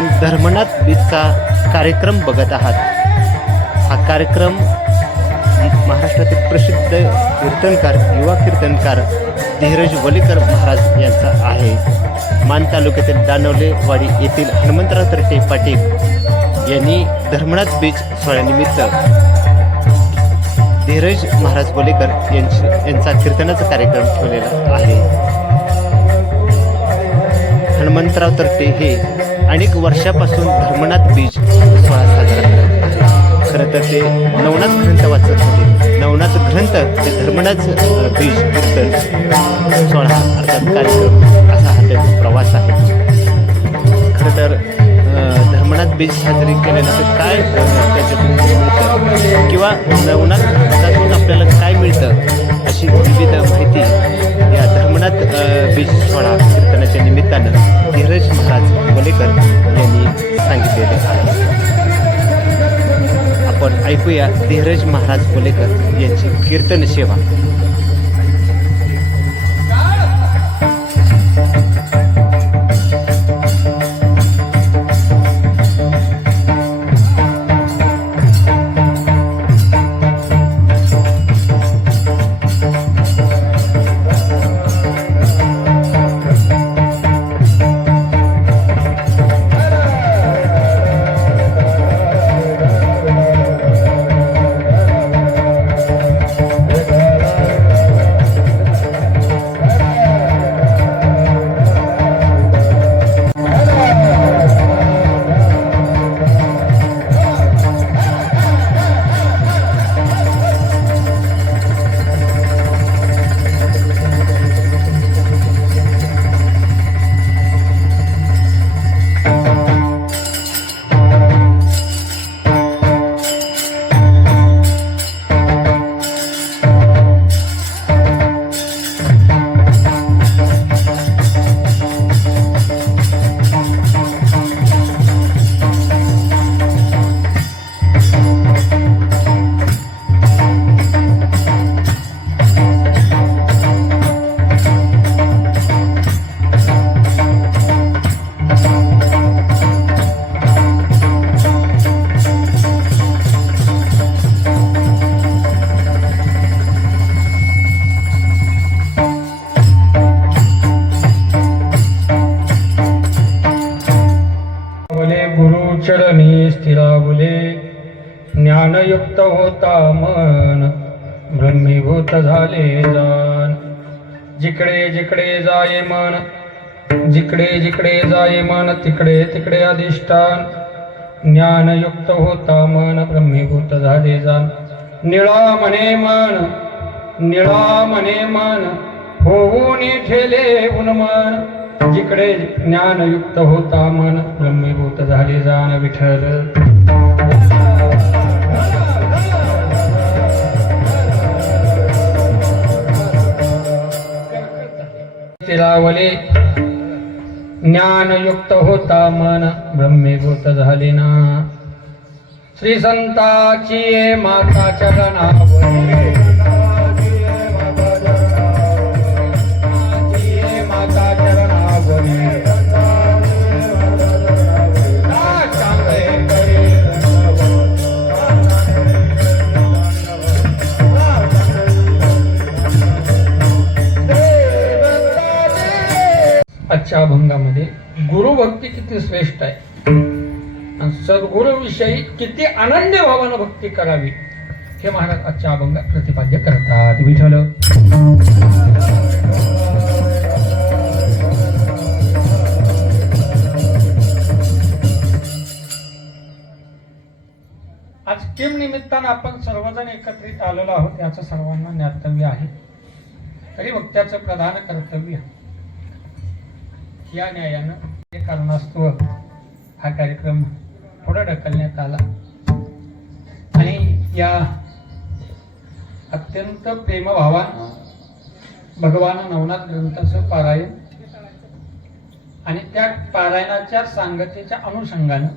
आपण धर्मनाथ बीजचा कार्यक्रम बघत आहात। हा कार्यक्रम महाराष्ट्रातील प्रसिद्ध कीर्तनकार युवा कीर्तनकार धीरज वलेकर महाराज यांचा आहे। मान तालुक्यातील दानवलेवाडी येथील हनुमंतराव तरटे पाटील यांनी धर्मनाथ बीज सोहळ्यानिमित्त धीरज महाराज वलेकर यांचा कीर्तनाचा कार्यक्रम ठेवलेला आहे। हनुमंतराव तरटे हे अनेक वर्षापासून धर्मनाथ बीज सोहळा साजरा करत आहेत। खरं तर ते नवनाथ ग्रंथ वाचत होते। नवनाथ ग्रंथ ते धर्मनाथ बीज कीर्तन सोहळा अर्थात कार्यक्रम असा हा त्याचा प्रवास आहे। खरं तर धर्मनाथ बीज साजरी केल्यानंतर काय त्याच्यातून मिळतं किंवा नवनाथ ग्रंथातून आपल्याला काय मिळतं अशी विविध माहिती या धर्मनाथ बीज सोहळा कीर्तनाच्या निमित्तानं धीरज महाराज वलेकर यांनी सांगितलेले आहे। आपण ऐकूया धीरज महाराज वलेकर यांची कीर्तन सेवा। चरणी स्थिरावले ज्ञानयुक्त होता मन ब्रह्मीभूत झाले जान। जिकडे जिकडे जाये मन जिकडे जिकडे जाये मन तिकडे तिकडे अधिष्ठान। ज्ञानयुक्त होता मन ब्रह्मीभूत झाले जान। निळा म्हणे मन निळा म्हणे मन होऊन ठेले उन्मन। जिकडे ज्ञानयुक्त होता मन ब्रह्मीभूत झाले जाण विठ्ठल। स्थिरावले ज्ञानयुक्त होता मन ब्रह्मीभूत झाले ना। श्री संताची माता चरणावरी आजच्या अभंगामध्ये गुरुभक्ती किती श्रेष्ठ आहे आणि सद्गुरूविषयी किती आनंदी भावानं भक्ती करावी हे महाराज आजच्या अभंगात प्रतिपाद्य करतात। विठ्ठल आज किम निमित्तानं आपण सर्वजण एकत्रित आलेलो आहोत याचं सर्वांना ज्ञातव्य आहे। तरी वक्त्याचं प्रधान कर्तव्य या न्यायानं हे कारणास्तव हा कार्यक्रम पुढे ढकलण्यात आला आणि या अत्यंत प्रेमभावानं भगवान नवनाथ ग्रंथाचं पारायण आणि त्या पारायणाच्या सांगतेच्या अनुषंगानं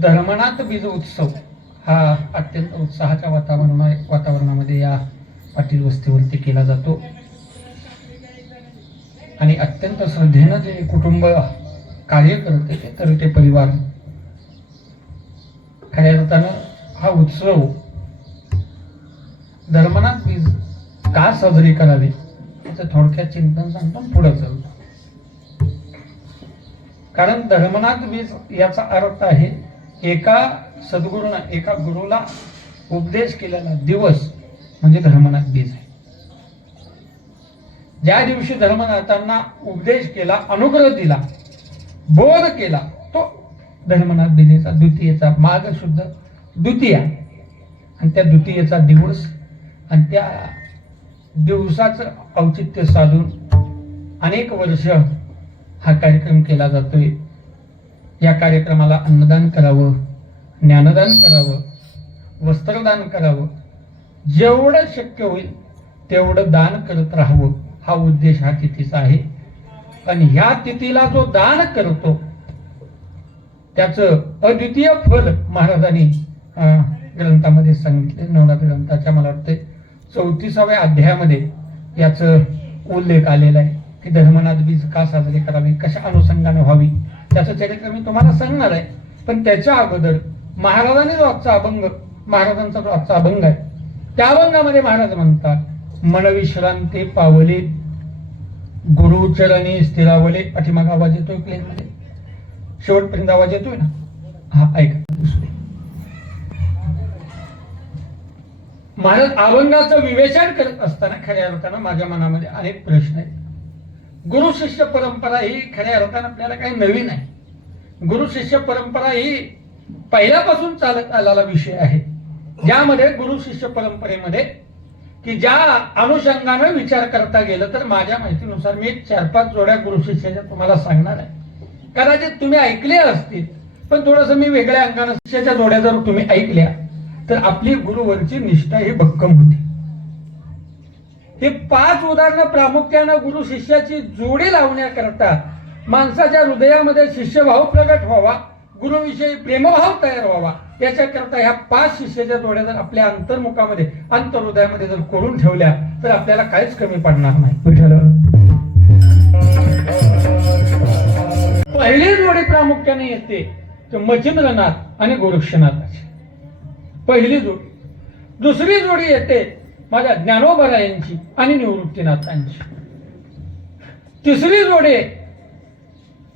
धर्मनाथ बीज उत्सव हा अत्यंत उत्साहाच्या वातावरणामध्ये या पाटील वस्तीवरती केला जातो आणि अत्यंत श्रद्धेनं जे कुटुंब कार्यकर्ते ते करते परिवार. खऱ्या अर्थानं हा उत्सव धर्मनाथ बीज का साजरी करावी याचं थोडक्यात चिंतन सांगतो पुढे चालतो. कारण धर्मनाथ बीज याचा अर्थ आहे एका सद्गुरूंना एका गुरुला उपदेश केलेला दिवस म्हणजे धर्मनाथ बीज आहे. ज्या दिवशी धर्मनाथांना उपदेश केला, अनुग्रह दिला, बोध केला तो धर्मनाथ बीजेचा द्वितीयेचा माघ शुद्ध द्वितीया आणि त्या द्वितीयेचा दिवस आणि त्या दिवसाचं औचित्य साधून अनेक वर्ष हा कार्यक्रम केला जातोय. या कार्यक्रमाला अन्नदान करावं, ज्ञानदान करावं, वस्त्रदान करावं, जेवढं शक्य होईल तेवढं दान करत राहावं हा उद्देश हा तिथीचा आहे. आणि ह्या तिथीला जो दान करतो त्याचं अद्वितीय फल महाराजांनी ग्रंथामध्ये सांगितले. नवनाथ ग्रंथाच्या मला वाटते 34व्या अध्यायामध्ये याचं उल्लेख आलेला आहे की धर्मनाथ बीज का साजरी करावी, कशा अनुषंगाने व्हावी, त्याचं चरित्र मी तुम्हाला सांगणार आहे. पण त्याच्या अगोदर महाराजांनी जो आजचा अभंग, महाराजांचा जो आजचा अभंग आहे त्या अभंगामध्ये महाराज म्हणतात मनविश्रांती पावले गुरुचरणी स्थिरावले. पाठीमाग आवाज येतोय प्लेन मध्ये, शेवटपर्यंत आवाज येतोय ना? हा ऐका. महाराज अभंगाचं विवेचन करत असताना खऱ्या अर्थानं माझ्या मनामध्ये अनेक प्रश्न आहेत. गुरु शिष्य परंपरा ही खऱ्या अर्थानं आपल्याला काही नवीन आहे. गुरु शिष्य परंपरा ही पहिल्यापासून चालत आलेला विषय आहे. ज्यामध्ये गुरु शिष्य परंपरेमध्ये की ज्या अनुषंगाने विचार करता गेलं तर माझ्या माहितीनुसार मी 4-5 जोड्या गुरु शिष्याच्या तुम्हाला सांगणार आहे. कदाचित तुम्ही ऐकले असतील पण थोडस मी वेगळ्या अंगाने शिष्याच्या जोड्या जर तुम्ही ऐकल्या तर आपली गुरुवरची निष्ठा ही भक्कम होती. हे 5 उदाहरणं प्रामुख्यानं गुरु शिष्याची जोडी लावण्याकरता माणसाच्या हृदयामध्ये शिष्यभाव प्रगट व्हावा, गुरुविषयी प्रेमभाव तयार व्हावा याच्याकरता ह्या 5 शिष्याच्या जोड्या जर आपल्या अंतर्मुखामध्ये अंतर्हृदयामध्ये जर कोरून ठेवल्या तर आपल्याला काहीच कमी पडणार नाही. पहिली जोडी प्रामुख्याने येते तर मच्छिंद्रनाथ आणि गोरक्षनाथाची पहिली जोडी. दुसरी जोडी येते माझ्या ज्ञानोबरायांची आणि निवृत्तीनाथांची. तिसरी जोडी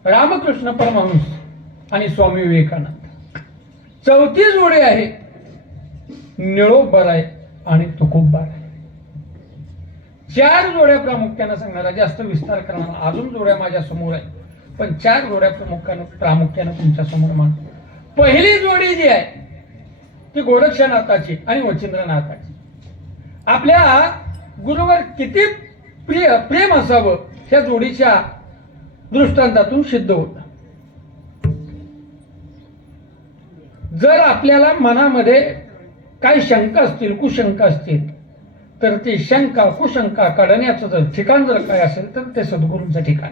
रामकृष्ण परमहंस आणि स्वामी विवेकानंद. चौथी जोडी आहे निळोबराय आणि तुकोबराय. 4 जोड्या प्रामुख्याने सांगणारा, जास्त विस्तार करणारा अजून जोड्या माझ्या समोर आहे पण 4 जोड्या प्रामुख्याने तुमच्या समोर मांडतो. पहिली जोडी जी आहे ती गोरक्षनाथाची आणि वचिंद्रनाथाची. आपल्या गुरुवर किती प्रेम असावं ह्या जोडीच्या दृष्टांतातून सिद्ध होतं. जर आपल्याला मनामध्ये काही शंका असतील, कुशंका असतील तर ती शंका कुशंका काढण्याचं जर ठिकाण जर काय असेल तर ते सद्गुरूंचं ठिकाण.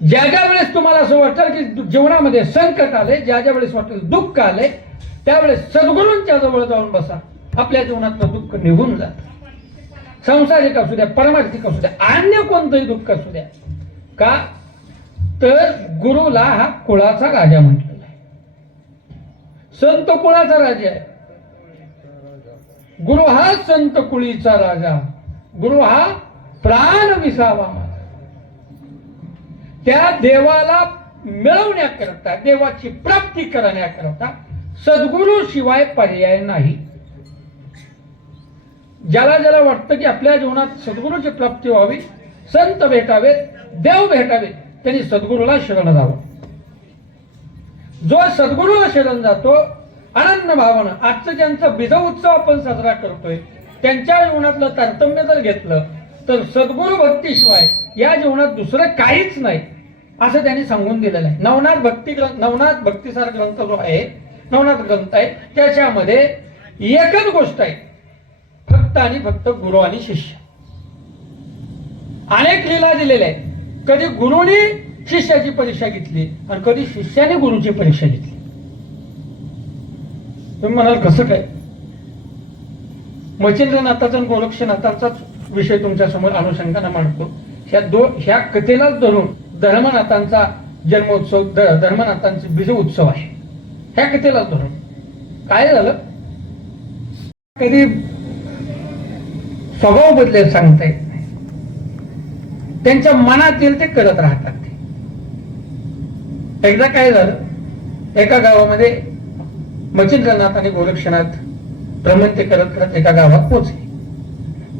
ज्या ज्या वेळेस तुम्हाला असं वाटतं की जीवनामध्ये संकट आले, ज्या ज्या वेळेस वाटेल दुःख आले त्यावेळेस सद्गुरूंच्या जवळ जाऊन बसा. आपल्या जीवनातलं दुःख निघून जातं. संसारिक असू द्या, परमार्थिक असू द्या, अन्य कोणतंही दुःख असू द्या. का तर गुरुला हा कुळाचा राजा म्हटलेला आहे. संत कुळाचा राजा आहे. गुरु हा संत कुळीचा राजा. गुरु हा प्राण विसावा. त्या देवाला मिळवण्याकरता, देवाची प्राप्ती करण्याकरता सद्गुरू शिवाय पर्याय नाही. ज्याला ज्याला वाटतं की आपल्या जीवनात सद्गुरूची प्राप्ती व्हावी, संत भेटावेत, देव भेटावेत, त्यांनी सद्गुरूला शरण जावं. जो सद्गुरूला शरण जातो अनन्य भावानं, आजचं ज्यांचा बीज उत्सव आपण साजरा करतोय त्यांच्या जीवनातलं तारतम्य जर घेतलं तर सद्गुरू भक्तीशिवाय या जीवनात दुसरं काहीच नाही असं त्यांनी सांगून दिलेलं आहे. नवनाथ भक्तिसार ग्रंथ जो आहे, नवनाथ ग्रंथ आहे, त्याच्यामध्ये एकच गोष्ट आहे, फक्त आणि फक्त गुरु आणि शिष्य. अनेक लीला दिलेल्या आहेत. कधी गुरुनी शिष्याची परीक्षा घेतली आणि कधी शिष्याने गुरुची परीक्षा घेतली. तुम्ही म्हणाल कसं काय? मच्छिंद्रनाथाचा आणि गोरक्षनाथाचाच विषय तुमच्या समोर अनुषंगाने मांडतो. ह्या कथेलाच धरून धर्मनाथांचा जन्मोत्सव, धर्मनाथांचे बीज उत्सव आहे. ह्या कथेलाच धरून काय झालं, कधी स्वभाव बदलेल सांगता येत नाही. त्यांच्या मनात येईल ते करत राहतात. एकदा काय झालं, एका गावामध्ये मच्छिंद्रनाथ आणि गोरक्षनाथ भ्रमंती करत करत एका गावात पोहोचले.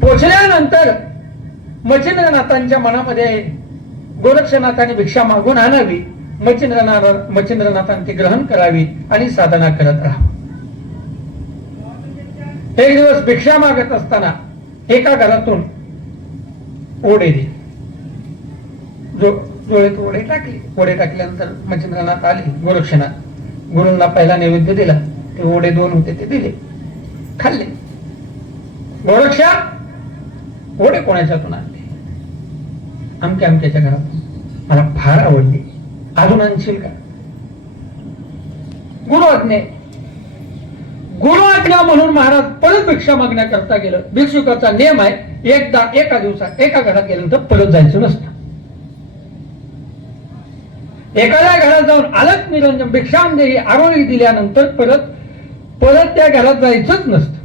पोहोचल्यानंतर मच्छिंद्रनाथांच्या मनामध्ये गोरक्षनाथांनी भिक्षा मागून आणावी, मच्छिंद्रनाथांनी ती ग्रहण करावी आणि साधना करत राहावं. एक दिवस भिक्षा मागत असताना एका घरातून ओढे दिले. डोळ्यात ओढे टाकले. ओढे टाकल्यानंतर मच्छिंद्रनाथ आले. गोरक्षनाथ गुरूंना पहिला नैवेद्य दिला. ते ओढे 2 होते ते दिले, खाल्ले. गोरक्षा, ओढे कोणाच्यातून आणले? आमच्या आमच्याच्या घरातून. मला फार आवडली, अजून आणशील का? गुरु आज्ञा म्हणून महाराज परत भिक्षा मागण्याकरता गेलं. भिक्षुकाचा नियम आहे, एका दिवसात एका घरात गेल्यानंतर परत जायचं नसतं. एखाद्या घरात जाऊन आलत निरंजन भिक्षांदेही आरोळी दिल्यानंतर परत त्या घरात जायचंच नसतं.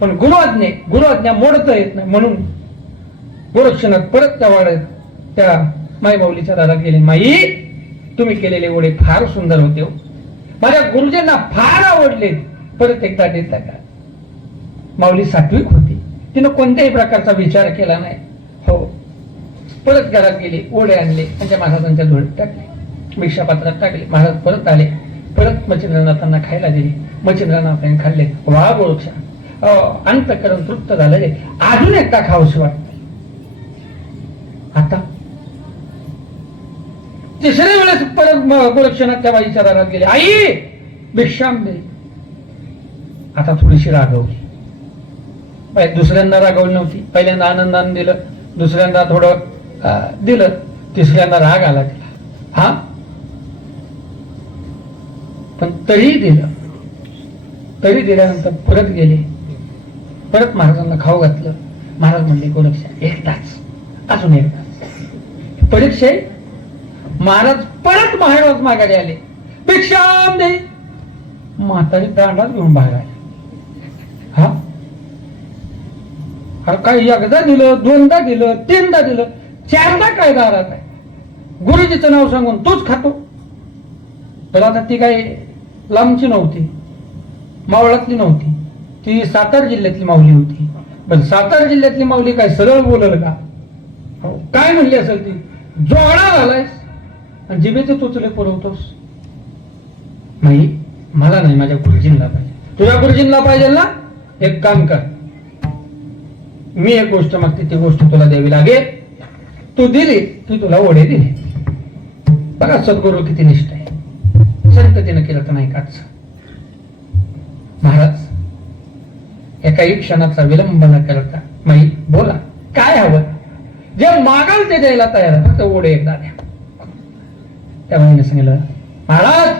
पण गुरुआज्ञा मोडता येत नाही, म्हणून गोरक्षनाथ परत त्या माई माऊलीच्या दारात गेले. माई, तुम्ही केलेले ओढे फार सुंदर होते हो, माझ्या गुरुजींना फार आवडले, परत एकदा देता का? माऊली सात्विक होती, तिनं कोणत्याही प्रकारचा विचार केला नाही. हो, परत घरात गेले, ओढे आणले, त्यांच्या महाराजांच्या डोळ्यात टाकले, भिक्षापात्रात टाकले. महाराज परत आले, परत मच्छिंद्रनाथांना खायला दिले. मच्छिंद्रनाथांनी खाल्ले. वा गोरक्षा, अंतःकरण तृप्त झालेले, अजून एकदा खावंशी वाटत. आता तिसऱ्या वेळेस परत गोरक्षनाथ त्या बाईच्या दारात गेले. आई, भिक्षाम दे. आता थोडीशी रागवली. दुसऱ्यांदा रागवली नव्हती. पहिल्यांदा आनंदाने दिलं, दुसऱ्यांदा थोडं दिलं, तिसऱ्यांदा राग आला तिला. हा, पण तरी दिलं. तरी दिल्यानंतर परत गेले, परत महाराजांना खाऊ घातलं. महाराज म्हणले, गोरक्षा, एकदाच, अजून एकदाच. परीक्षा महाराज परत माघारी आले. भिक्षा दे. म्हातारी दांडात घेऊन बाहेर आले. हा, अरे काय, एकदा दिलं, 2दा दिलं, 3दा दिलं, 4दा काय दारात आहे? गुरुजीचं नाव सांगून तोच खातो. तर आता ती काय लांबची नव्हती, मावळातली नव्हती, ती सातारा जिल्ह्यातली माऊली होती. पण सातारा जिल्ह्यातली माऊली काय सरळ बोलल का? काय म्हणली असेल ती, जोडा झालायस आणि जिभेचे चोचले पुरवतोस. नाही, मला नाही, माझ्या गुरुजींना पाहिजे. तुझ्या गुरुजींना पाहिजे ना, एक काम कर, मी एक गोष्ट मागते, ती गोष्ट तुला द्यावी लागेल. तू दिली की तुला ओढे दिले. बघा सद्गुरू किती निष्ठ आहे, संततीनं केलं तर नाही काच. महाराज एका एक क्षणाचा विलंब न करता, माई बोला काय हवं, जे मागाल ते द्यायला तयार आहे, फक्त ओढे एकदा द्या. त्या बाईने सांगितलं, महाराज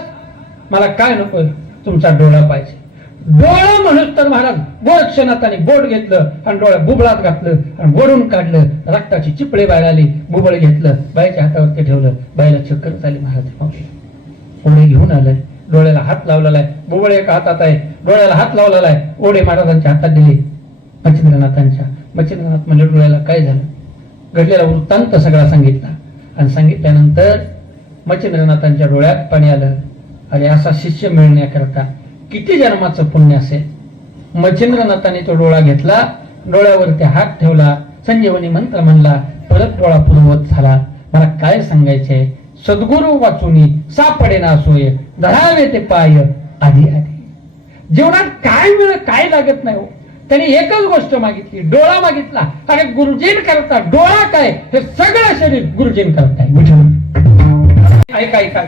मला काय नको, तुमचा डोळा पाहिजे. डोळा म्हणून तर महाराज गोरक्षनाथाने बोट घेतलं आणि डोळ्या बुबळात घातलं आणि बोडून काढलं. रक्ताची चिपळे बाहेर आली. बुबळ घेतलं, बाईच्या हातावरती ठेवलं. बाईला चक्कर झाली. महाराज ओढे घेऊन आलंय, डोळ्याला हात लावलेला आहे. बुबळ एका हातात आहे, डोळ्याला हात लावलेला आहे. ओढे महाराजांच्या हातात दिले, मच्छिंद्रनाथांच्या. मच्छिंद्रनाथ म्हणजे डोळ्याला काय झालं, घडलेला वृत्तांत सगळा सांगितला. आणि सांगितल्यानंतर मच्छिंद्रनाथांच्या डोळ्यात पाणी आलं. अरे असा शिष्य मिळण्याकरता किती जन्माचं पुण्य असेल. मच्छिंद्रनाथाने तो डोळा घेतला, डोळ्यावरती हात ठेवला, संजीवनी मंत्र म्हणला, परत डोळा पूर्ववत झाला. मला काय सांगायचंय, सद्गुरू वाचुनी सापडे ना सोय, धरावे ते पाय आधी आधी. जीवनात काय लागत नाही हो. त्यांनी एकच गोष्ट मागितली, डोळा मागितला. अरे गुरुजीन करता डोळा काय, हे सगळं शरीर गुरुजीन करताय. ऐका,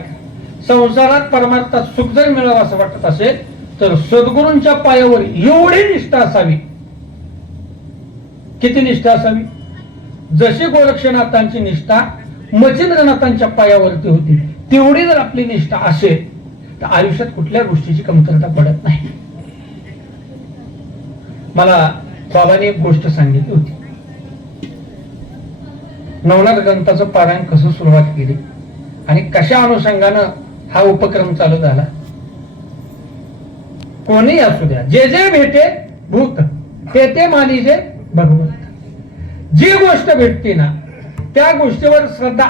संसारात परमार्थात सुख जर मिळावं असं वाटत असेल तर सद्गुरूंच्या पायावर एवढी निष्ठा असावी. किती निष्ठा असावी, जशी गोरक्षनाथांची निष्ठा मच्छिंद्रनाथांच्या पायावरती होती, तेवढी जर आपली निष्ठा असेल तर आयुष्यात कुठल्या गोष्टीची कमतरता पडत नाही. मला बाबांनी एक गोष्ट सांगितली होती. नवनाथ ग्रंथाचं पारायण कसं सुरुवात केली आणि कशा अनुषंगानं हा उपक्रम चालू झाला. कोणी असू द्या, जे जे भेटे भूत ते मानिजे भगवंत. जी गोष्ट भेटते ना त्या गोष्टीवर श्रद्धा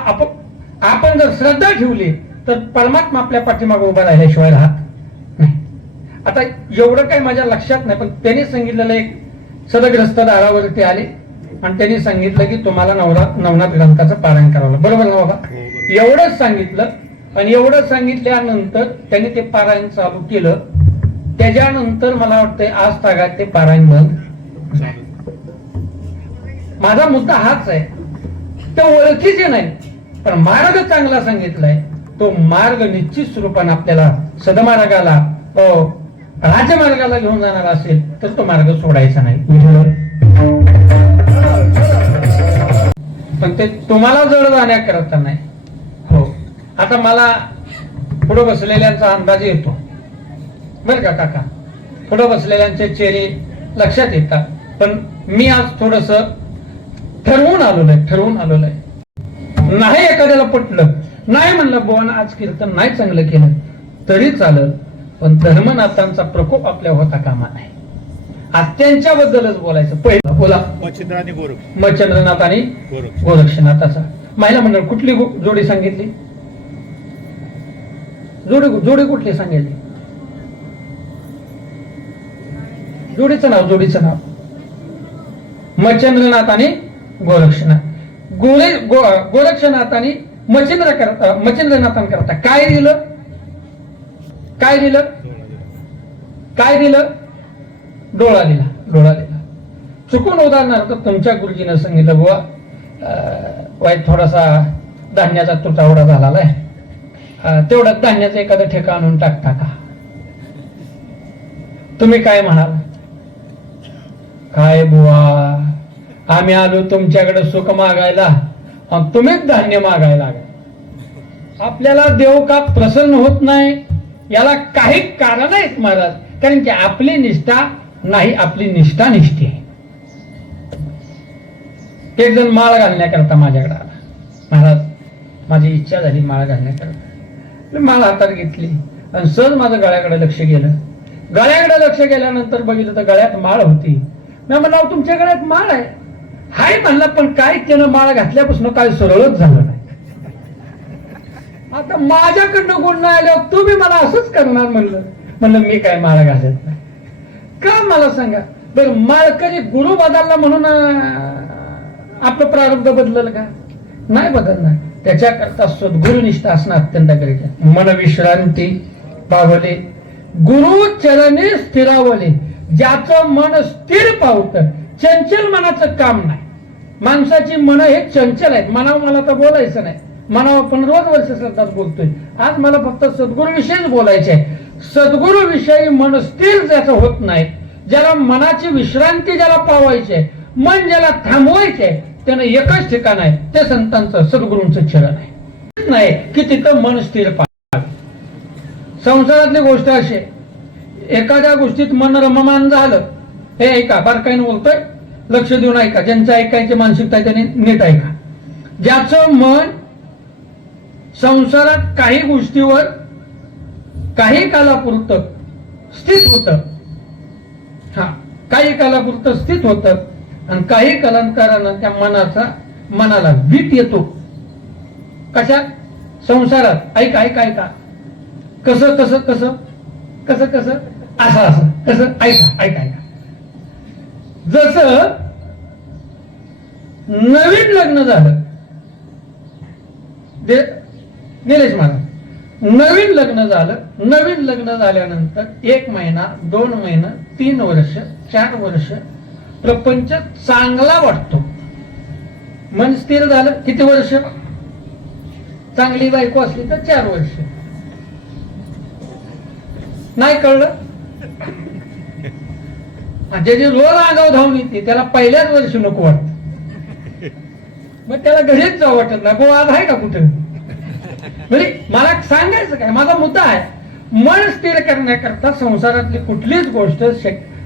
आपण जर श्रद्धा ठेवली तर परमात्मा आपल्या पाठीमागे उभा राहिल्याशिवाय राहत नाही. आता एवढं काही माझ्या लक्षात नाही, पण त्यांनी सांगितलेलं एक सदग्रस्त दारावरती आले आणि त्यांनी सांगितलं की तुम्हाला नवनाथ ग्रंथाचं पारायण करावं. बरोबर ना बाबा? एवढंच सांगितलं. आणि एवढं सांगितल्यानंतर त्यांनी ते पारायण चालू केलं. त्याच्यानंतर मला वाटतंय आज तागात ते पारायण बंद झालं. माझा मुद्दा हाच आहे, ते ओळखीचे नाही पण मार्ग चांगला सांगितलाय. तो मार्ग निश्चित स्वरूपाने आपल्याला सदमार्गाला राजमार्गाला घेऊन जाणार असेल तर तो मार्ग सोडायचा नाही. पण ते तुम्हाला जड जाण्याकरता नाही. हो, आता मला पुढे बसलेल्यांचा अंदाज येतो बरं का काका. पुढे बसलेल्यांचे चेहरे लक्षात येतात. पण मी आज थोडस ठरवून आलोय. नाही एखाद्याला पटलं, नाही म्हणलं बुवा आज कीर्तन नाही चांगलं केलं तरी चालत, पण धर्मनाथांचा प्रकोप आपल्या होता कामा नाही. आज त्यांच्याबद्दलच बोलायचं. पहिलं बोला मच्छंद्रनाथ आणि गोरक्षनाथाचा महिला मंडळ. कुठली जोडी सांगितली? जोडी कुठली सांगितली? जोडीचं नाव मच्छंद्रनाथ आणि गोरक्षनाथ. गोरक्षनाथ आणि मच्छिंद्रनाथांकरता काय दिलं? डोळा दिला. चुकून उदाहरणार्थ तुमच्या गुरुजीनं सांगितलं बुवा वाईट थोडासा धान्याचा तुटवडा झालेला आहे, तेवढ्यात धान्याचं एखादं ठेका आणून टाकता का? तुम्ही काय म्हणाल? काय बुवा आम्ही आलो तुमच्याकडे सुख मागायला आणि तुम्हीच धान्य मागायला लागला. आपल्याला देव का प्रसन्न होत नाही याला काही कारण आहेत महाराज. कारण की आपली निष्ठा नाही, आपली निष्ठा निष्ठी आहे. एक जण माळ घालण्याकरता माझ्याकडे आला. महाराज माझी इच्छा झाली माळ घालण्याकरता. माळ हातात घेतली आणि सहज माझं गळ्याकडे लक्ष गेलं. गळ्याकडे लक्ष गेल्यानंतर बघितलं तर गळ्यात माळ होती. मी म्हणलं तुमच्या गळ्यात माळ आहे? हाय म्हणला, पण काय त्यानं माळ घातल्यापासून काय सरळच झालं नाही. आता माझ्याकडनं गुण नाही आल्यावर तुम्ही मला असंच करणार म्हणलं मी काय माळ घालत नाही का? मला सांगा बरं, माळकरी गुरु बदलला म्हणून आपलं प्रारब्ध बदलल का? नाही बदलणार. त्याच्याकरता सद्गुरुनिष्ठा असणं अत्यंत गरजेचं. मन विश्रांती पावले गुरु चरणी स्थिरावले. ज्याचं मन स्थिर पावत, चंचल मनाचं काम नाही. माणसाची मन हे चंचल आहेत. मनावर मला तर बोलायचं नाही, मनावर पण रोज वर्ष श्रद्धाच बोलतोय. आज मला फक्त सद्गुरु विषयीच बोलायचे आहे. सद्गुरु विषयी मन स्थिर ज्याचं होत नाही, ज्याला मनाची विश्रांती ज्याला पावायची आहे, मन ज्याला थांबवायचे आहे, त्यानं एकच ठिकाण आहे, ते संतांचं सद्गुरूंचं चरण आहे. नाही की तिथं मन स्थिर पाहावे. संसारातली गोष्ट अशी, एखाद्या गोष्टीत मन रममान झालं, हे ऐका बारकाईने बोलतोय, लक्ष देऊन ऐका. ज्यांचं ऐकायची मानसिकता आहे त्यांनी नीट ऐका. ज्याचं मन संसारात काही गोष्टीवर काही कालापुरतं स्थित होतं, काही कालापुरतं स्थित होतं आणि काही कालांतरानं त्या मनाला वीट येतो. कशा? संसारात. ऐका ऐका ऐका. कसं कसं कसं कसं कसं असं असं कसं? ऐका ऐका ऐका. जसं नवीन लग्न झालं, निलेश महाराज, नवीन लग्न झाल्यानंतर 1 महिना 2 महिना 3 वर्ष 4 वर्ष प्रपंच चांगला वाटतो. मन स्थिर झालं. किती वर्ष? चांगली बायको असली तर 4 वर्ष. नाही कळलं? ज्याची रोज आगाव धावून येते त्याला पहिल्याच वर्षी नको वाटत, मग त्याला घरीच जावं वाटत नाही. आज आहे का कुठे? म्हणजे मला सांगायचं काय, माझा मुद्दा आहे, मन स्थिर करण्याकरता संसारातली कुठलीच गोष्ट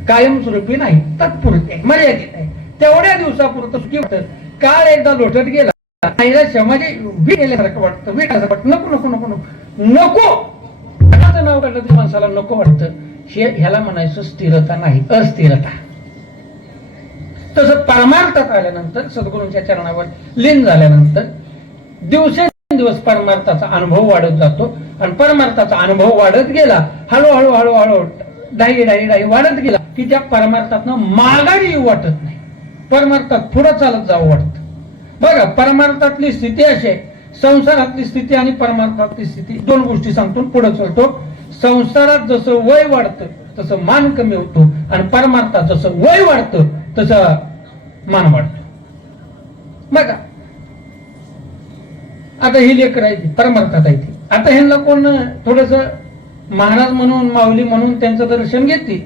कायमस्वरूपी नाही, तात्पुरती आहे, मर्यादित आहे. तेवढ्या दिवसापुरतं सुखी वाटत. काळ एकदा लोटत गेला आईला समाधी वीट गेल्यासारखं वाटतं, वीट असं वाटतं, नको नको नको नको नको घराचं नाव काढलं तर माणसाला नको वाटतं. ह्याला म्हणायचं स्थिरता नाही, अस्थिरता. तसं परमार्थात आल्यानंतर सद्गुरूंच्या चरणावर लीन झाल्यानंतर दिवसेंदिवस परमार्थाचा अनुभव वाढत जातो आणि परमार्थाचा अनुभव वाढत गेला, हळूहळू हळूहळू डाई डाई डाई वाढत गेला की त्या परमार्थातनं माघारी येऊ वाटत नाही, परमार्थात पुढं चालत जावं वाटतं. बघा, परमार्थातली स्थिती अशी आहे, संसारातली स्थिती आणि परमार्थातली स्थिती दोन गोष्टी सांगतो पुढे चलतो. संसारात जसं वय वाढतं तसं मान कमी होतो आणि परमार्थात जसं वय वाढतं तसं मान वाढतो. बघा, आता ही लेकर आहे ती परमार्थात आहे ती, आता ह्यांना कोण थोडस महाराज म्हणून माऊली म्हणून त्यांचं दर्शन घेते,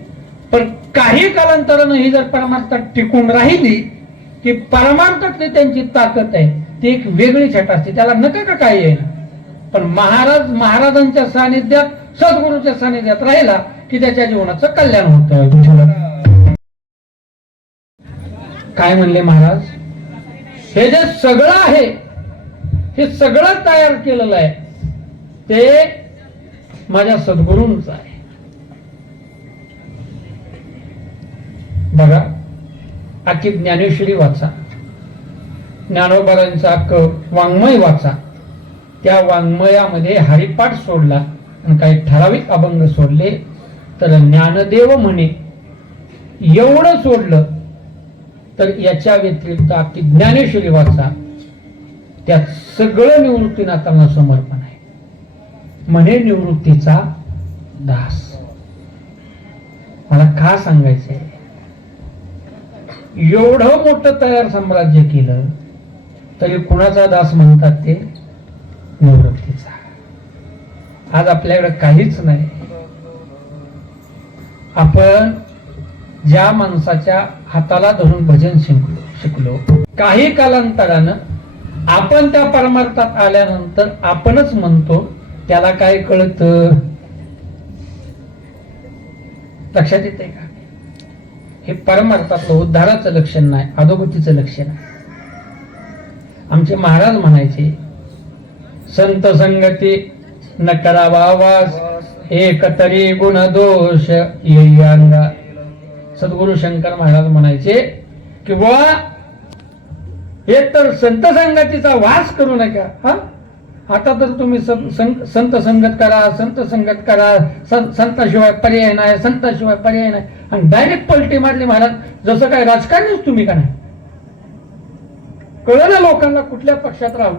पण काही कालांतरानं ही जर परमार्थात टिकून राहिली की परमार्थातली त्यांची ताकद आहे ती एक वेगळी छटा असते, त्याला नका का काय येईल. पण महाराजांच्या सानिध्यात सद्गुरूच्या सानिध्यात राहिला की त्याच्या जीवनाचं कल्याण होतं. काय म्हणले महाराज, हे जे सगळं आहे हे सगळं तयार केलेलं आहे ते माझ्या सद्गुरूंचं आहे. बघा, आखी ज्ञानेश्वरी वाचा, ज्ञानोबांचा वाङ्मय वाचा, त्या वाङ्मयामध्ये हरिपाठ सोडला आणि काही ठराविक अभंग सोडले तर ज्ञानदेव म्हणे एवढं सोडलं तर याच्या व्यतिरिक्त आखी ज्ञानेश्वरी वाचा, त्यात सगळं निवृत्तीनाथांना समर्पण आहे. म्हणे निवृत्तीचा दास. मला का सांगायचंय, एवढं मोठं तयार साम्राज्य केलं तरी कुणाचा दास म्हणतात ते निवृत्तीचा. आज आपल्याकडे काहीच नाही. आपण ज्या माणसाच्या हाताला धरून भजन शिकलो काही कालांतरानं आपण त्या परमार्थात आल्यानंतर आपणच म्हणतो त्याला काय कळतं. लक्षात येते का? हे परमार्थातलं उद्धाराचं लक्षण नाही, अधोगतीचं लक्षण आहे. आमचे महाराज म्हणायचे, संत संगती न करावा वास, एकतरी गुण दोष येई अंगा. सद्गुरु शंकर महाराज म्हणायचे की बुवा एक तर संत संगतीचा वास करू नका. हा, आता तर तुम्ही संत संगत करा, संत संगत करा, संताशिवाय पर्याय नाही, संताशिवाय पर्याय नाही, आणि डायरेक्ट पलटी मारली महाराज, जसं काय राजकारणीच तुम्ही का नाही. कळलं ना लोकांना कुठल्या पक्षात राहू,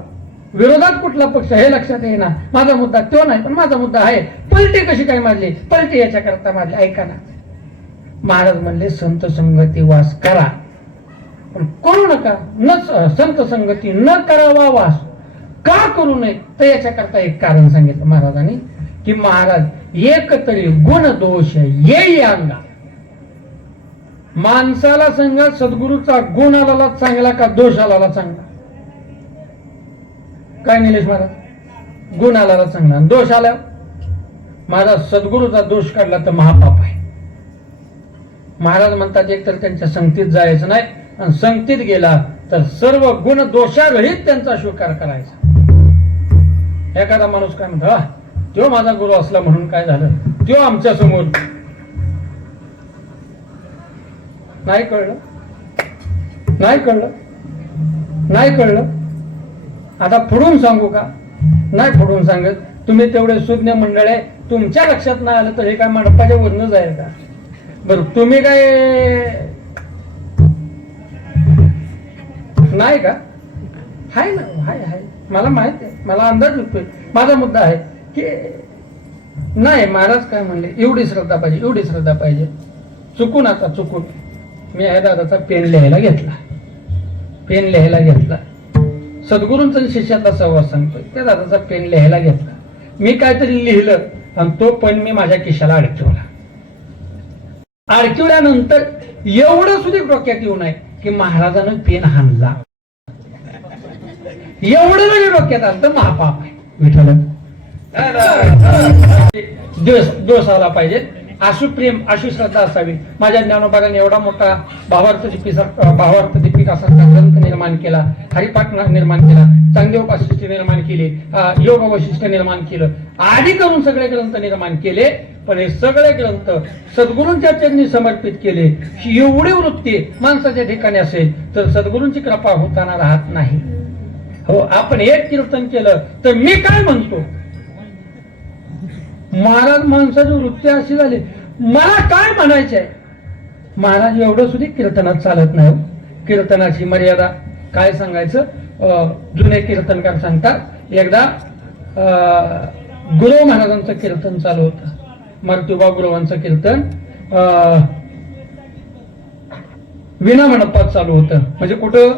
विरोधात कुठला पक्ष हे लक्षात येईना. माझा मुद्दा तो नाही पण माझा मुद्दा आहे. पलटी कशी काय मारली, पलटी याच्या करता मारली. ऐका ना, महाराज म्हणले संत संगती वास करा पण करू नका. न संत संगती न करावा वास का करू नये तर याच्या करता एक कारण सांगितलं महाराजांनी की महाराज एक तरी गुण दोष येई अंगा. माणसाला सांगा सद्गुरूचा गुण आला चांगला का दोष आला चांगला. काय निलेश महाराज, गुण आला चांगला, दोष आला महाराज सद्गुरूचा दोष काढला तर महापाप आहे. महाराज म्हणतात एक तर त्यांच्या संगतीत जायचं नाही आणि संगतीत गेला तर सर्व गुण दोषारहित त्यांचा स्वीकार करायचा. एखादा माणूस काय म्हणतो, तो माझा गुरु असला म्हणून काय झालं, तो आमच्या समोर नाही कळलं, नाही कळलं, नाही कळलं. आता पुढून सांगू का? नाही पुढून सांगत. तुम्ही तेवढे सुज्ञ मंडळ आहे, तुमच्या लक्षात नाही आलं तर हे काय मंडपाच्या वरनं जाईल का? बरं, तुम्ही काय नाही का? हाय ना, हाय हाय, मला माहित आहे, मला अंदाज येतोय. माझा मुद्दा आहे की नाही महाराज काय म्हणले एवढी श्रद्धा पाहिजे, एवढी श्रद्धा पाहिजे. चुकून आता चुकून मी ह्या दादाचा पेन लिहायला घेतला, पेन लिहायला घेतला. सद्गुरूंचा शिष्याचा संवाद सांगतोय, त्या दादाचा पेन लिहायला घेतला. मी काहीतरी लिहिलं आणि तो पेन मी माझ्या खिशाला अडकवला. अडकवल्यानंतर एवढं सुद्धा डोक्यात येऊ नये की महाराजानं पेन हाणला. एवढं जरी डोक्यात आलं तर महापाप आहे. विठ्ठल दोष आला पाहिजे. आशु प्रेम आशु श्रद्धा असावी. माझ्या ज्ञानोबाराने एवढा मोठा भावार्थ असा ग्रंथ निर्माण केला, हरिपाठ निर्माण केला, चांगदेव वैशिष्ट्य निर्माण केले, योग वैशिष्ट्य निर्माण केलं, आदी करून सगळे ग्रंथ निर्माण केले. पण हे सगळे ग्रंथ सद्गुरूंच्या चरणी समर्पित केले. एवढी वृत्ती माणसाच्या ठिकाणी असेल तर सद्गुरूंची कृपा होताना राहत नाही. हो, आपण एक कीर्तन केलं तर मी काय म्हणतो, महाराज माणसाची वृत्ती अशी झाली, मला काय म्हणायचंय. महाराज एवढं सुद्धा कीर्तनात चालत नाही. कीर्तनाची मर्यादा काय सांगायचं. जुने कीर्तनकार सांगतात, एकदा गुरु महाराजांचं कीर्तन चालू होतं, मारुतीबा गुरुवांचं कीर्तन विना मंडपात चालू होतं. म्हणजे कुठं,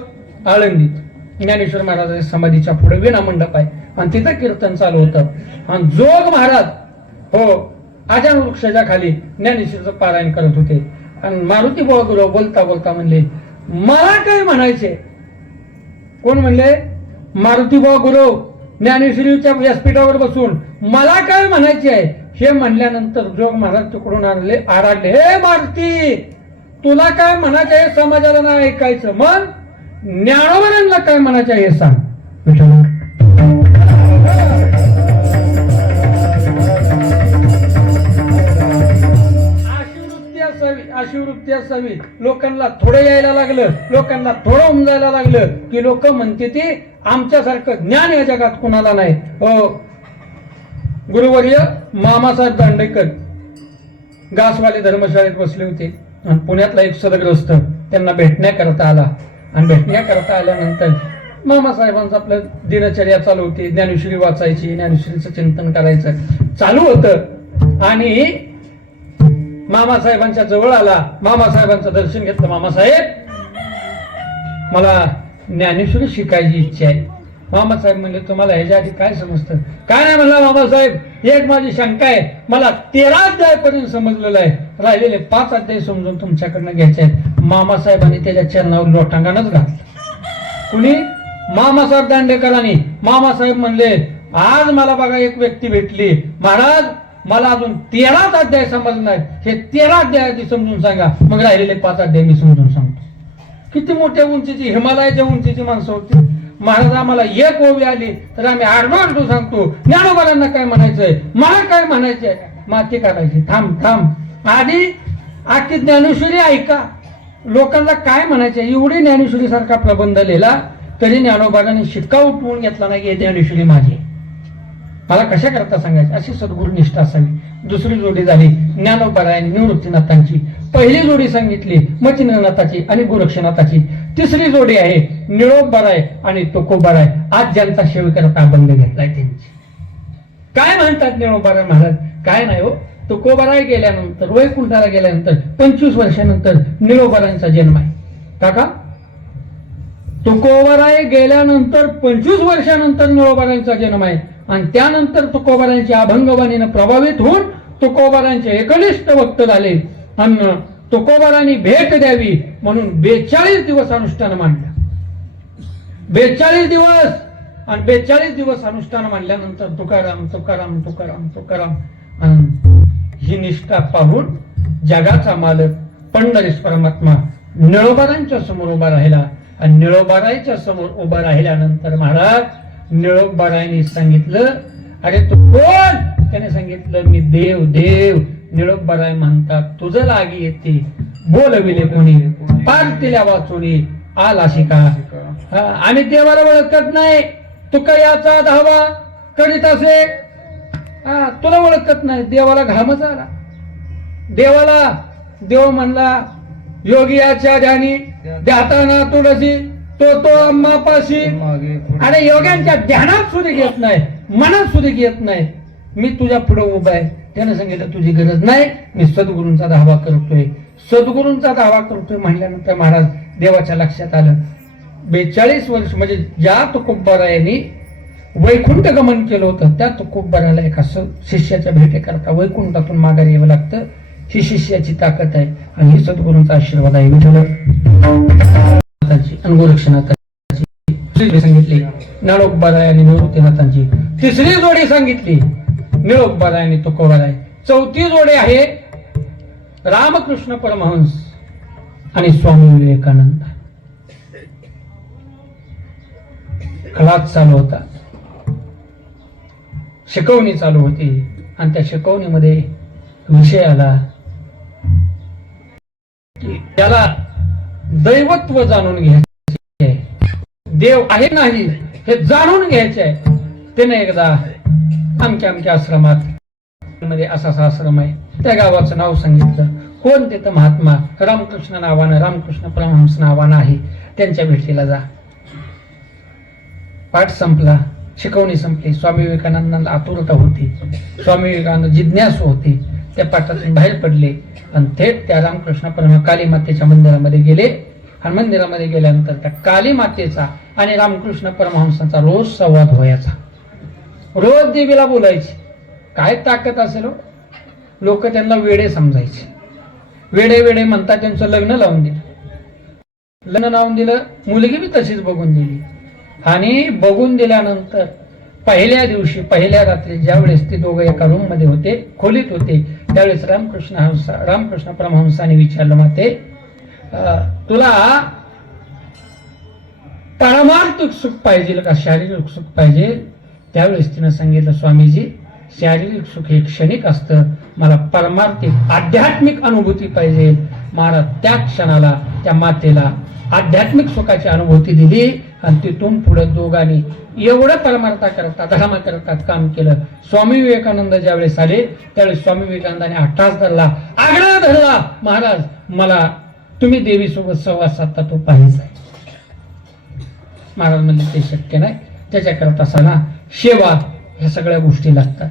आळंदीत ज्ञानेश्वर महाराजांच्या समाधीच्या पुढे विना मंडप आहे आणि तिथं कीर्तन चालू होतं. आणि जोग महाराज हो आजान वृक्षाच्या खाली ज्ञानेश्वरचं पारायण करत होते. आणि मारुती बुवा गुरु बोलता बोलता म्हणले, मला काय म्हणायचे. कोण म्हणले, मारुती बुवा गुरु ज्ञानेश्वरीच्या व्यासपीठावर बसून मला काय म्हणायचे आहे. हे म्हणल्यानंतर जोग महाराज तिकडून आराडले, हे मारुती तुला काय म्हणायचं आहे समाजाला नाही ऐकायचं, मग ज्ञानोबारांना काय म्हणायचं हे सांग. अशी वृत्ती असावी. लोकांना थोडं यायला लागलं, लोकांना थोडं उमजायला लागलं की लोक म्हणते ते आमच्यासारखं ज्ञान या जगात कुणाला नाही. हो, गुरुवर्य मामासाहेब दांडेकर गासवाले धर्मशाळेत बसले होते आणि पुण्यातला एक सदग्रस्त त्यांना भेटण्याकरता आला. आणि भेटण्याकरता आल्यानंतर मामासाहेबांचं आपलं दिनचर्या चालू होती, ज्ञानेश्वरी वाचायची, ज्ञानेश्वरीचं चिंतन करायचं चालू होतं. आणि मामासाहेबांच्या जवळ आला, मामासाहेबांचं दर्शन घेतलं. मामासाहेब मला ज्ञानेश्वरी शिकायची इच्छा आहे. मामासाहेब म्हणले, तुम्हाला ह्याच्या आधी काय समजतं. काय नाही म्हणला मामासाहेब, एक माझी शंका आहे, मला 13 अध्यायपर्यंत समजलेलं आहे, राहिलेले 5 अध्याय समजून तुमच्याकडनं घ्यायचे आहेत. मामासाहेबांनी त्याच्या चरणावर लोटांगणच घातलं. कुणी, मामासाहेब दांडेकरांनी. मामासाहेब म्हणले, आज मला बघा एक व्यक्ती भेटली, महाराज मला अजून 13 अध्याय समजणार, हे 13 अध्याय आधी समजून सांगा, मग राहिलेले 5 अध्याय मी समजून सांगतो. किती मोठ्या उंचीची, हिमालयाच्या उंचीची माणसं होती. महाराज आम्हाला एक ओवी आली तर आम्ही आडवं सांगतो, ज्ञानोबारांना काय म्हणायचंय, मला काय म्हणायचंय. माती काढायची, थांब आधी आखी ज्ञानेश्वरी ऐका, लोकांना काय म्हणायचंय. एवढी ज्ञानेश्वरी सारखा प्रबंध लिहिला तरी ज्ञानोबारांनी शिक्का उठवून घेतला नाही, हे ज्ञानेश्वरी माझी, मला कशा करता सांगायचं. अशी सद्गुरू निष्ठा असावी. दुसरी जोडी झाली ज्ञानोबाराय निवृत्तीनाथांची. पहिली जोडी सांगितली मचिंद्रनाथाची आणि गोरक्षनाथाची. तिसरी जोडी आहे निळोबाराय आणि तुकोबाराय. आज ज्यांचा सेवेकरता अभंग घेतलाय त्यांची. काय म्हणतात निळोबाराय महाराज, काय नाही हो. तुकोबाराय गेल्यानंतर, वैकुंठाला गेल्यानंतर 25 वर्षानंतर निळोबारायांचा जन्म आहे. काका, तुकोबाराय गेल्यानंतर 25 वर्षानंतर निळोबारायांचा जन्म आहे. आणि त्यानंतर तुकोबारायांच्या अभंगवाणीनं प्रभावित होऊन तुकोबारायांचे एकनिष्ठ भक्त झाले. आणि तुकोबारांनी भेट द्यावी म्हणून 42 दिवस अनुष्ठान मांडलं. 42 दिवस. आणि 42 दिवस अनुष्ठान मांडल्यानंतर तुकाराम तुकाराम तुकाराम तुकाराम. ही निष्ठा पाहून जगाचा मालक पंढरीश परमात्मा निळोबारांच्या समोर उभा राहिला. आणि निळोबारायच्या समोर उभा राहिल्यानंतर महाराज निळोबारायांनी सांगितलं, अरे तू कोण. त्याने सांगितलं, मी देव. देव. निळोबाराय म्हणतात, तुझं लागी येते बोलविले कोणी, पारतिल्या वाचुनी आला शिका. आम्ही देवाला ओळखत नाही, तुका याचा धावा करीत असे. तुला ओळखत नाही, देवाला घामच आला. देव म्हणला, योगियाच्या ध्यानी ध्याताना तुळशी तो अम्मापाशी. आणि योग्यांच्या ध्यानात सुद्धा घेत नाही, मनात सुद्धा घेत नाही. मी तुझ्या पुढे उभा आहे. त्याने सांगितलं, तुझी गरज नाही, मी सद्गुरूंचा धावा करतोय. सद्गुरूंचा धावा करतोय म्हणल्यानंतर महाराज देवाच्या लक्षात आलं, 42 वर्ष म्हणजे ज्या तुकोबारायांनी वैकुंठ गमन केलं होतं त्या तुकोबाराला एका शिष्याच्या भेटेकरता वैकुंठातून माघारी यावं लागतं. ही शिष्याची ताकद आहे आणि ही सद्गुरूंचा आशीर्वाद आहे. आणि गोरक्षनाथाची सांगितली, निळोबाराय आणि निवृत्तीनाथांची. तिसरी जोडी सांगितली निळोबाराय आणि तुकोबाराय. चौथी जोडी आहे रामकृष्ण परमहंस आणि स्वामी विवेकानंद क्लास चालू होता, शिकवणी चालू होती आणि त्या शिकवणीमध्ये विषय आला की त्याला दैवत्व जाणून घ्यायचे आहे, देव आहे नाही हे जाणून घ्यायचे आहे. त्याने एकदा आमच्या आमच्या आश्रमात मध्ये असा आश्रम आहे त्या गावाचं नाव सांगितलं. कोण तिथं महात्मा रामकृष्ण नावानं, रामकृष्ण परमहंस नावानं आहे, त्यांच्या भेटीला जा. पाठ संपला, शिकवणी संपली. स्वामी विवेकानंदांना आतुरता होती, स्वामी विवेकानंद जिज्ञासू होते. त्या पाठातून बाहेर पडले आणि थेट त्या रामकृष्ण परमहंस काली मातेच्या मंदिरामध्ये गेले. आणि मंदिरामध्ये गेल्यानंतर त्या काली मातेचा आणि रामकृष्ण परमहंसांचा रोज संवाद व्हायचा. रोज देवीला बोलायची. काय ताकद असेल, लोक त्यांना वेडे समजायचे. वेडे वेडे म्हणतात. त्यांचं लग्न लावून दिलं. लग्न लावून दिलं, मुलगी बी तशीच बघून दिली. आणि बघून दिल्यानंतर पहिल्या दिवशी, पहिल्या रात्री ज्यावेळेस ते दोघं एका रूम मध्ये होते, खोलीत होते, त्यावेळेस रामकृष्ण परमहंसाने विचारलं, माते तुला पारमार्थिक सुख पाहिजे का शारीरिक सुख पाहिजे? त्यावेळेस तिनं सांगितलं, स्वामीजी शारीरिक सुख हे क्षणिक असतं, मला परमार्थिक आध्यात्मिक अनुभूती पाहिजे. महाराज त्या क्षणाला त्या मातेला आध्यात्मिक सुखाची अनुभूती दिली आणि तिथून पुढे दोघांनी एवढं परमार्था करतात, धर्म करतात काम केलं. स्वामी विवेकानंद ज्यावेळेस आले त्यावेळेस स्वामी विवेकानंदाने हट्टास धरला, आग्रह धरला, महाराज मला तुम्ही देवीसोबत संवाद साधता तो पाहिजे. महाराज म्हणजे ते शक्य नाही, त्याच्याकरता सणा सेवा ह्या सगळ्या गोष्टी लागतात.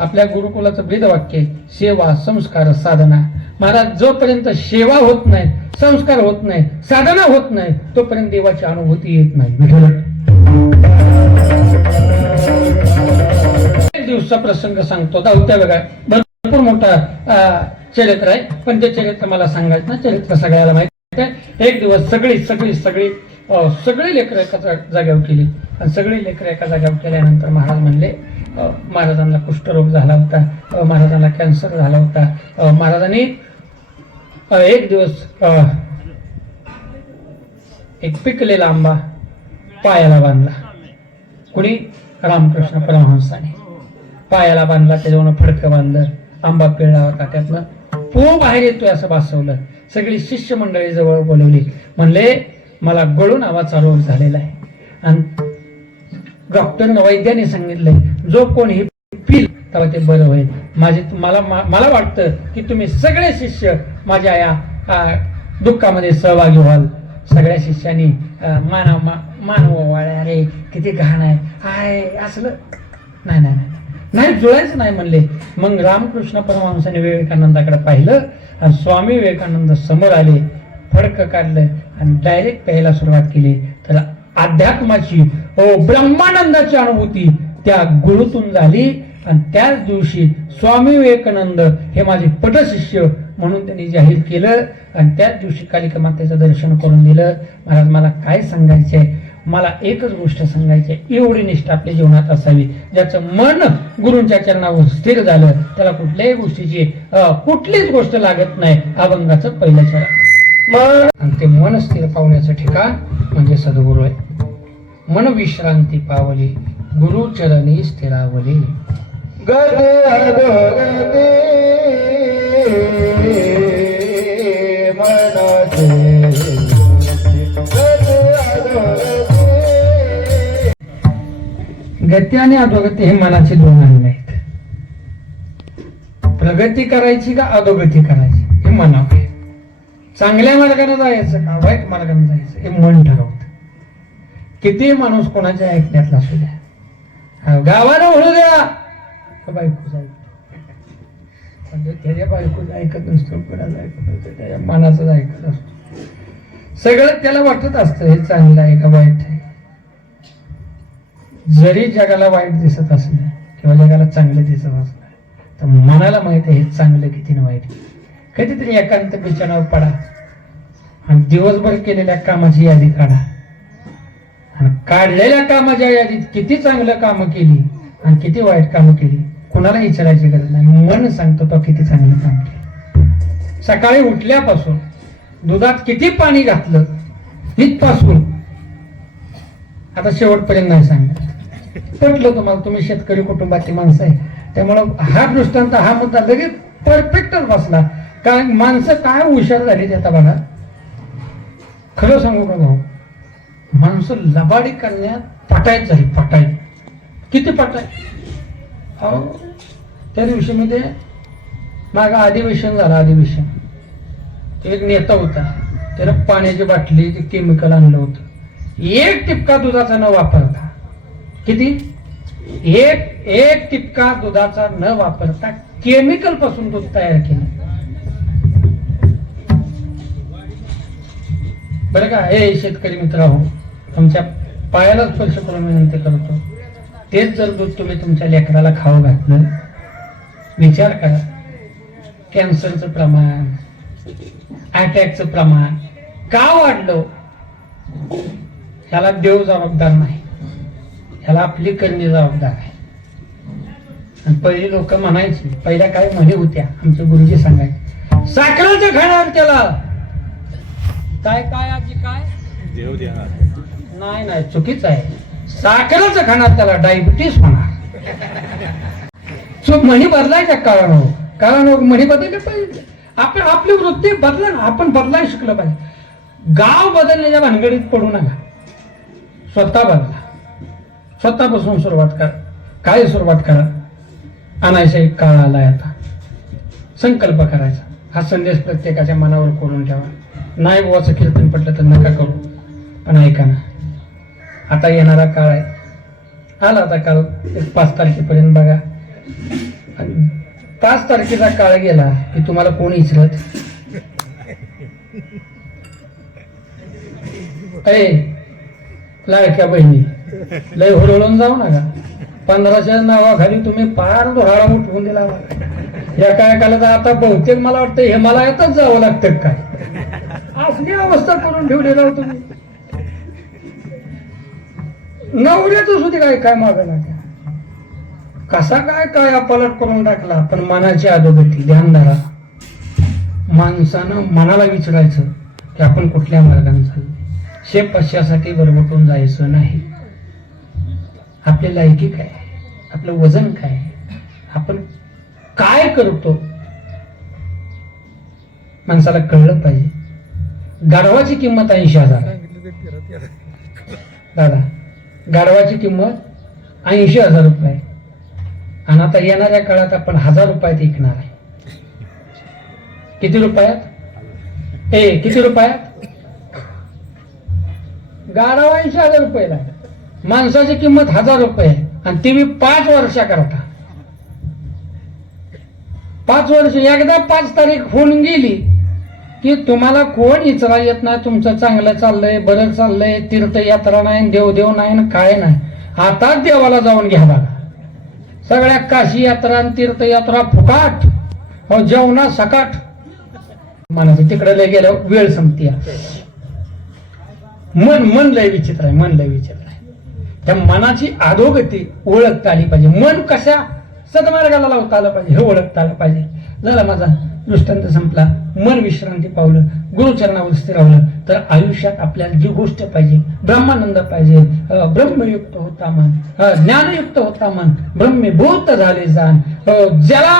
आपल्या गुरुकुलाचं ब्रीदवाक्य आहे, सेवा संस्कार साधना. महाराज जोपर्यंत सेवा होत नाही, संस्कार होत नाही, साधना होत नाही, तोपर्यंत देवाची अनुभूती येत नाही. एक दिवसाचा प्रसंग सांगतो, दावत्या बघा, भरपूर मोठा चरित्र आहे, पण ते चरित्र मला सांगायचं ना, चरित्र सगळ्याला माहिती आहे. एक दिवस सगळी लेकरं एका जाग्यावर केली आणि सगळी लेकरं एका जाग्यावर केल्यानंतर महाराज म्हणले, महाराजांना कुष्ठरोग झाला होता, महाराजांना कॅन्सर झाला होता. महाराजांनी एक दिवस एक पिकलेला आंबा पायाला बांधला. कुणी? रामकृष्ण परमहंसाने पायाला बांधला, त्याच्यावर फडकं बांधलं, आंबा पिळला होता, त्यातनं पो बाहेर येतोय असं भासवलं. सगळी शिष्य मंडळी जवळ बोलवली, म्हणले मला गळू नावाचा रोग झालेला आहे आणि डॉक्टरनं वैद्याने सांगितलंय जो कोण हे पिल तेव्हा ते बरं होईल. मला वाटतं की तुम्ही सगळे शिष्य माझ्या या दुःखामध्ये सहभागी व्हाल. सगळ्या शिष्यांनी मानव वाळ्या, अरे किती घाण आहे असलं नाही जुळायचं नाही म्हणले. मग रामकृष्ण परमहंसाने विवेकानंदाकडे पाहिलं आणि स्वामी विवेकानंद समोर आले, फडकं काढलं आणि डायरेक्ट प्यायला सुरुवात केली. तर अध्यात्माची ब्रह्मानंदाची अनुभूती त्या गुरुतून झाली. आणि त्याच दिवशी स्वामी विवेकानंद हे माझे पटशिष्य म्हणून त्यांनी जाहीर केलं आणि त्याच दिवशी कालिका मातेचं दर्शन करून दिलं. महाराज मला काय सांगायचंय, मला एकच गोष्ट सांगायची आहे, एवढी निष्ठा आपल्या जीवनात असावी. ज्याचं मन गुरूंच्या चरणावर स्थिर झालं त्याला कुठल्याही गोष्टीची कुठलीच गोष्ट लागत नाही. अभंगाचं पहिलं चरण. आणि ते मन स्थिर पावण्याचं ठिकाण म्हणजे सद्गुरू आहे. मन विश्रांती पावली गुरु चरणी स्थिरावली. गती आणि अधोगती हे मनाचे दोन अंग आहेत. प्रगती करायची का अधोगती करायची हे मनावर आहे. चांगल्या मार्गाने जायचं का वाईट मार्गाने जायचं हे मन ठरवतं. किती माणूस कोणाच्या ऐकण्यातला असू द्या, गावानं म्हणू द्या बायकोच ऐकत, म्हणजे त्याच्या बायकोच ऐकत नसतो, कोणाचं ऐकत नसतं, त्याच्या मनाचंच ऐकत असतो. सगळं त्याला वाटत असतं हे चांगलं आहे का वाईट आहे. जरी जगाला वाईट दिसत असलं किंवा जगाला चांगलं दिसत असलं तर मनाला माहित आहे हे चांगलं किती न वाईट. कधीतरी एकांत बिछाण्यावर पडा आणि दिवसभर केलेल्या कामाची यादी काढा आणि काढलेल्या कामाच्या यादीत किती चांगलं कामं केली आणि किती वाईट कामं केली कुणाला विचारायची गरज नाही. मन सांगतो तो किती चांगलं काम केलं. सकाळी उठल्यापासून दुधात किती पाणी घातलं इथपासून आता शेवटपर्यंत नाही सांगत. पटलं तुम्हाला, तुम्ही शेतकरी कुटुंबाची माणसं आहे, त्यामुळं हा दृष्टांत हा मुद्दा लगेच परफेक्टच बसला. कारण माणसं काय हुशार झाली ते आता बघा. खरं सांगू का भाऊ, माणसं लबाडी करण्यात पटायत झाली, पटायत. किती पटाय अहो, त्या दिवशी मी ते मागं अधिवेशन झालं, अधिवेशन. एक नेता होता, त्याला पाण्याची बाटली ते केमिकल आणलं होतं. एक टिपका दुधाचा न वापरता, किती एक टिपका दुधाचा न वापरता केमिकल पासून दूध तयार केलं. बरं का, हे शेतकरी मित्र हो, तुमच्या पायाला स्पर्श करून विनंती करतो, तेच जर दूध तुम्ही तुमच्या लेकराला खाऊ घातलं, विचार करा, कॅन्सरचं प्रमाण, अटॅकचं प्रमाण का वाढलं? ह्याला देव जबाबदार नाही, ह्याला आपली करणी जबाबदार आहे. आणि पहिली लोक म्हणायची, पहिल्या काय म्हणी होत्या, आमचे गुरुजी सांगायचे, साखरेचं खाणार त्याला काय काय आजी काय देव देणार नाही, नाही चुकीच आहे. साखरेचं खाणार त्याला डायबिटीस होणार. सो म्हणी बदलायच्या कारण म्हणी बदलले पाहिजे. आपण आपली वृत्ती बदला ना, आपण बदलायला शिकलं पाहिजे. गाव बदलण्याच्या भानगडीत पडू नका, स्वतः बदला, स्वतःपासून सुरुवात करा. काय सुरुवात करा? आणायचा एक काळ आलाय आता, संकल्प करायचा. हा संदेश प्रत्येकाच्या मनावर करून ठेवा. नाही बुवाचं कीर्तन पटलं तर नका करू, पण ऐका ना, आता येणारा काळ आहे, आला आता काळ 5 तारखेपर्यंत बघा. 5 तारखेचा काळ गेला की तुम्हाला कोण विचारत, लाडक्या बहिणी लय हुरळून जाऊ नका. 15च्या नावाखाली तुम्ही फार डोहाळा उठवून दिला. या काय काळात आता बहुतेक मला वाटतं हिमालयातच जावं लागतं काय, असली अवस्था करून ठेवलेला हो तुम्ही. नवऱ्याचं सुद्धा काय काय मागं कसा काय काय अपलट करून टाकला. पण मनाची अधोगती ध्यान धरा. माणसानं मनाला विचारायचं की आपण कुठल्या मार्गाने चाललो. पश्चासाठी बरबटून जायचं नाही. आपली लायकी काय, आपलं वजन काय, आपण काय करतो माणसाला कळलं पाहिजे. गाढवाची किंमत 80,000 दादा, गाढवाची किंमत 80,000 रुपये. आणि आता येणाऱ्या काळात आपण 1000 रुपयात विकणार आहे. किती रुपयात? किती रुपयात? गाढव 80,000 रुपयाला. माणसाची किंमत 1000 रुपये आणि ती 5 वर्षाकरता. 5 वर्ष, एकदा 5 तारीख होऊन गेली की तुम्हाला कोण इचरा येत नाही. तुमचं चांगलं चाललंय, बरं चाललंय, तीर्थयात्रा नाही, देवदेव नाही, काय नाही. आता देवाला जाऊन घ्या बघा. सगळ्या काशी यात्रा आणि तीर्थयात्रा फुकाट, जेवणा सकाट. मनाचं तिकडे लय गेल्यावर वेळ संपती. मन लय विचित्र आहे, मन लय विचित्र आहे. त्या मनाची अधोगती ओळखता आली पाहिजे. मन कशा सदमार्गाला लावता आलं पाहिजे हे ओळखता आलं पाहिजे. झाला माझा दृष्टांत संपला. मन विश्रांती पावलं, गुरुचरणावर स्थिर राहिलं तर आयुष्यात आपल्याला जी गोष्ट पाहिजे, ब्रह्मानंद पाहिजे, ब्रह्मयुक्त होता मन, ज्ञानयुक्त होता मन, ब्रह्मीभूत झाले जाण. ज्याला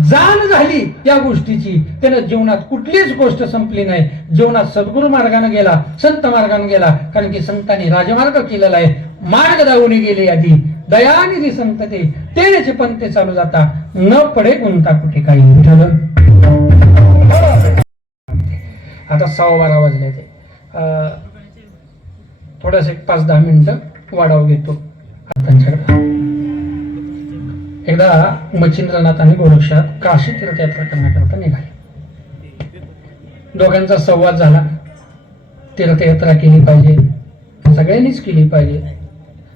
जाण झाली त्या गोष्टीची, त्यानं जीवनात कुठलीच गोष्ट संपली नाही. जीवनात सद्गुरु मार्गाने गेला, संत मार्गाने गेला. कारण की संतांनी राजमार्ग केलेला आहे. मार्ग दावून गेले आधी दयानिधी संत ते तेनेचे पंथे चालू जाता, न पडे गुंता कुठे काही ठरलं. आता 12:15 वाजले. ते थोडस 5-10 मिनिटं वाढाव घेतो त्यांच्याकडे. एकदा मच्छिंद्रनाथ आणि गोरक्षात काशी तीर्थयात्रा करण्याकरता निघाले. दोघांचा संवाद झाला. तीर्थयात्रा केली पाहिजे, सगळ्यांनीच केली पाहिजे.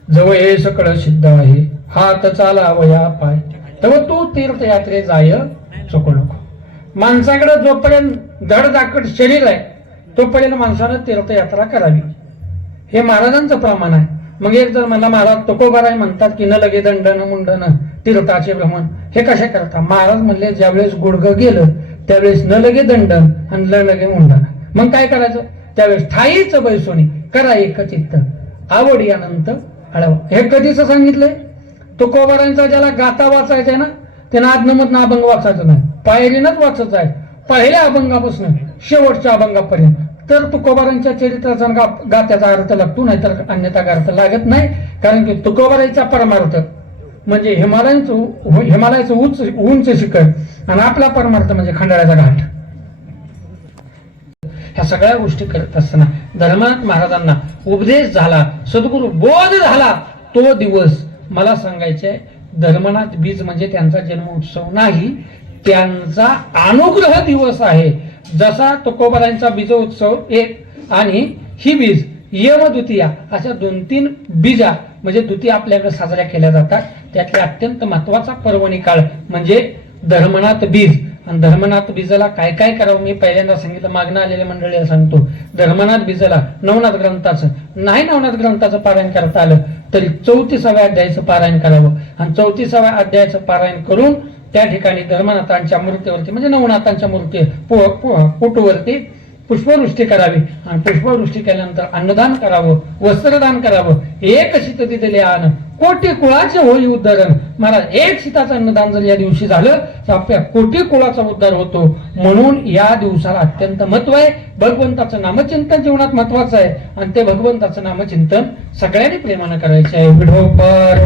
जवळ हे सगळं सिद्ध आहे, हात चाला वया पाय, तेव्हा तू तीर्थयात्रे जाय चुकू नको. माणसाकडे जोपर्यंत धडधाकट शरीर आहे तोपर्यंत माणसानं तीर्थयात्रा करावी, हे महाराजांचं प्रमाण आहे. मग एक जर मला महाराज तुकोबाराय म्हणतात की न लगे दंडन मुंडन तीर्थाचे भ्रमण हे कसे करता. महाराज म्हणले ज्यावेळेस गुडघं गेलं त्यावेळेस न लगे दंड आणि ल लगे मुंडा. मग काय करायचं? त्यावेळेस ठाईच बैसोनी करा एक चित्त आवडी अनंत हळव. हे कधीच सांगितलंय? तुकोबारांचा ज्याला गाता वाचायचा ना त्यानं आदनमधनं अभंग वाचायचं नाही, पायरीनच वाचायचं आहे, पहिल्या अभंगापासून शेवटच्या अभंगापर्यंत. तर तुकोबारांच्या चरित्राचा गात्याचा अर्थ लागतो, नाहीतर अन्यथा अर्थ लागत नाही. कारण की तुकोबारांचा परमार्थ म्हणजे हिमालयाचं उंच शिखर आणि आपला परमार्थ म्हणजे खंडाळ्याचा घाट. ह्या सगळ्या गोष्टी करत असताना धर्मनाथ महाराजांना उपदेश झाला, सद्गुरु बोध झाला. तो दिवस मला सांगायचे धर्मनाथ बीज म्हणजे त्यांचा जन्म उत्सव नाही, त्यांचा अनुग्रह दिवस आहे. जसा तुकोबारांचा बीजोत्सव एक आणि ही बीज यमद्वितीया अशा 2-3 बीजा म्हणजे द्वितीया आपल्याकडे साजऱ्या केल्या जातात. त्यातले अत्यंत महत्वाचा पर्वणी काळ म्हणजे धर्मनाथ बीज. आणि धर्मनाथ बीजाला काय काय करावं मी पहिल्यांदा सांगितलं, मागणं आलेल्या मंडळीला सांगतो. धर्मनाथ बीजाला नवनाथ ग्रंथाचं पारायण करता आलं तरी 34व्या अध्यायाचं पारायण करावं. आणि 34व्या अध्यायाचं पारायण करून त्या ठिकाणी धर्मनाथांच्या मूर्तीवरती म्हणजे नवनाथांच्या मूर्ती पोटूवरती पुष्पवृष्टी करावी. आणि पुष्पवृष्टी केल्यानंतर अन्नदान करावं, वस्त्रदान करावं. एक शीत दिलेले अन्न कोटी कुळाचे होई उद्धारण. महाराज एक शीताचं अन्नदान जर या दिवशी झालं तर आपल्या कोटी कुळाचा उद्धार होतो. म्हणून या दिवसाला अत्यंत महत्व आहे. भगवंताचं नामचिंतन जीवनात महत्वाचं आहे आणि ते भगवंताचं नामचिंतन सगळ्यांनी प्रेमानं करायचं आहे. विठोबर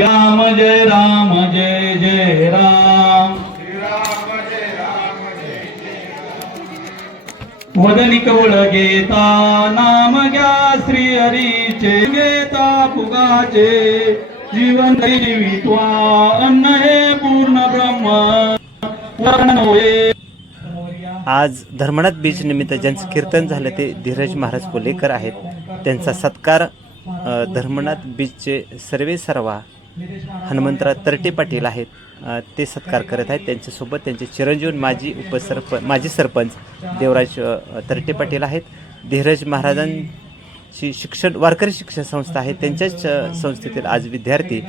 राम जय राम जय जय राम. वदनी कवळ घेता नाम घ्या श्री हरीचे, घेता फुगाचे जीवन जीवित्वा अन्न हे पूर्ण ब्रह्म वर्ण होय. आज धर्मनाथ बीज निमित्त ज्यांचं कीर्तन झालं ते धीरज महाराज कोलेकर आहेत. त्यांचा सत्कार धर्मनाथ बीजचे सर्वा हनुमंतराव तरटे पाटील आहेत, ते सत्कार करत आहेत. त्यांच्यासोबत त्यांचे चिरंजीव माजी सरपंच देवराज तरटे पाटील आहेत. धीरज महाराजांची वारकरी शिक्षण संस्था आहे, त्यांच्याच संस्थेतील आज विद्यार्थी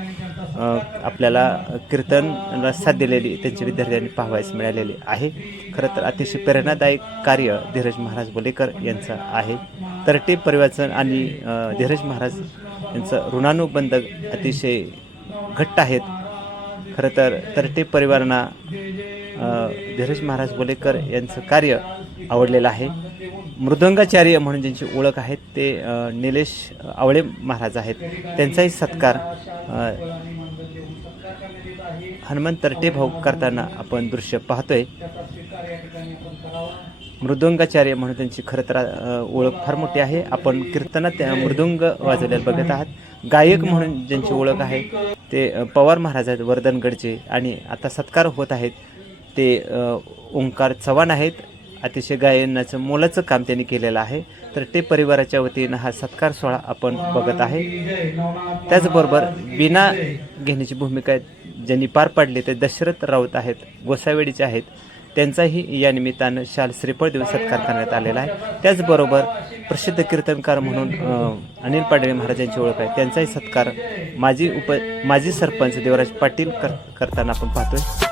आपल्याला कीर्तनाला साथ दिलेली त्यांच्या विद्यार्थ्यांनी पाहावयास मिळालेले आहे. खरं तर अतिशय प्रेरणादायक कार्य धीरज महाराज बोलेकर यांचं आहे. तरटे परिवारचं आणि धीरज महाराज यांचं ऋणानुबंध अतिशय घट्ट आहेत. खरं तर तरटे परिवारांना धीरज महाराज बोलेकर यांचं कार्य आवडलेलं आहे. मृदंगाचार्य म्हणून ज्यांची ओळख आहे ते निलेश आवळे महाराज आहेत. त्यांचाही सत्कार हनुमंत तरटे भाऊ करताना आपण दृश्य पाहतोय. मृदुंगाचार्य म्हणून त्यांची खरं तर ओळख फार मोठी आहे. आपण कीर्तनात मृदुंग वाजवलेला बघत आहात. गायक म्हणून ज्यांची ओळख आहे ते पवार महाराज आहेत वर्धनगडचे, आणि आता सत्कार होत आहेत ते ओंकार चव्हाण आहेत. अतिशय गायनाचं मोलाचं काम त्यांनी केलेलं आहे. तर ते परिवाराच्या वतीनं हा सत्कार सोहळा आपण बघत आहे. त्याचबरोबर विना घेण्याची भूमिका ज्यांनी पार पाडली ते दशरथ राऊत आहेत, गोसावेडीचे आहेत. त्यांचाही या निमित्तानं शाल श्रीफळ देऊन सत्कार करण्यात आलेला आहे. त्याचबरोबर प्रसिद्ध कीर्तनकार म्हणून अनिल पाडळे महाराजांची ओळख आहे, त्यांचाही सत्कार माजी सरपंच देवराज पाटील करताना आपण पाहतोय.